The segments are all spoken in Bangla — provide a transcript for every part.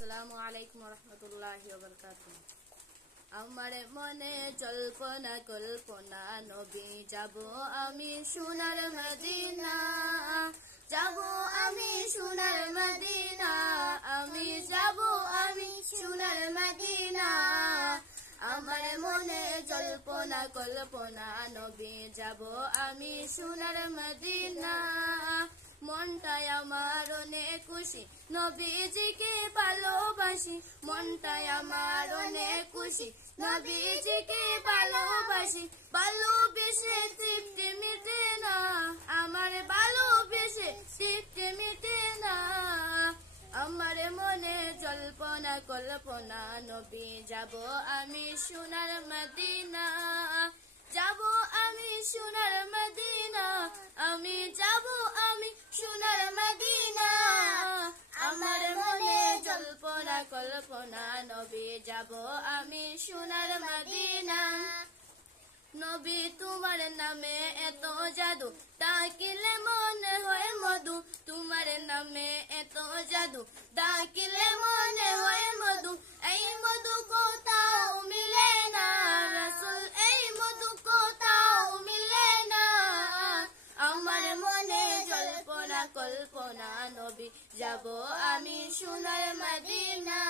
আসসালামু আলাইকুম রহমতুল্লাহি ওয়া বারাকাতুহু। আমার মনে জল্পনা কল্পনা, নবী যাব আমি সোনার মদিনা, যাব আমি সোনার মদিনা, আমি যাব আমি সোনার মদিনা। আমার মনে জল্পনা কল্পনা, নবী যাব আমি সোনার মদিনা। মনটাই আমার অনেক খুশি, নবীজিকে ভালোবাসি। মনটাই আমার অনেক খুশি, নবীজিকে ভালোবাসি। ভালোবেসে তৃপ্তি মিটে না, আমার ভালোবেসে তৃপ্তি মিটে না। আমার মনে জল্পনা কল্পনা, নবী যাব আমি সোনার মদিনা, যাব আমি সোনার মদিনা, আমি যাব আমি সোনার মদিনা। আমার মনে জল্পনা কল্পনা, নবী যাব আমি সোনার মদিনা। নবী তোমার নামে এত জাদু, ডাকিলে মনে হয় মধু। তোমার নামে এত জাদু, ডাকিলে মনে হয় মধু। এই মধু কোথাও মিলে না রাসূল, এই মধু কোথাও মিলে না। আমার মনে জল্পনা কল্পনা, নবী যাব আমি সোনার মদিনা।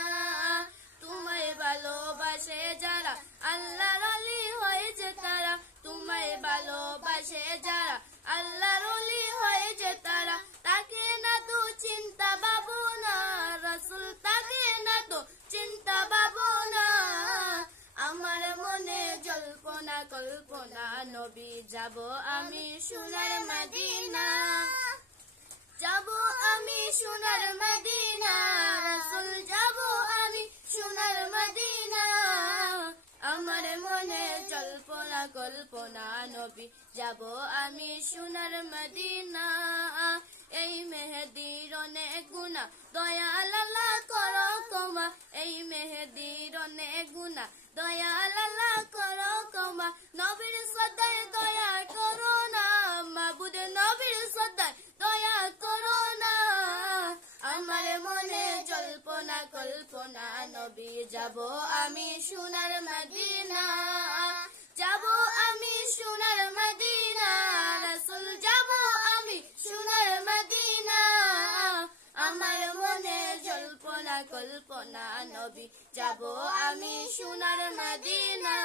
তোমায় ভালোবাসে যারা, আল্লাহর ওলি হয়েছে তারা। তোমায় ভালোবাসে যারা, আল্লাহর ওলি হয়েছে তারা। তাকে না তো চিন্তা ভাবনা রাসূল, তাকে না তো চিন্তা ভাবনা। আমার মনে জল্পনা কল্পনা, নবী যাব আমি সোনার মদিনা, যাব আমি সোনার মদিনা রাসূল, যাব আমি সোনার মদিনা। আমার মনে জল্পনা কল্পনা, নবী যাব আমি সোনার মদিনা। এই মেহেদীর অনেক গুনাহ, দয়াল আল্লাহ করো ক্ষমা। এই মেহেদীর অনেক গুনাহ, দয়াল আল্লাহ করো ক্ষমা। নবীর সদায় দয়া করো না, মাবুদ নবীর সদায় দয়া করো না। আমার মনে জল্পনা কল্পনা, নবী যাব আমি সোনার মদিনা, যাব আমি সোনার মদিনা রাসূল, যাব আমি সোনার মদিনা। আমার মনে জল্পনা কল্পনা, নবী যাব আমি সোনার মদিনা।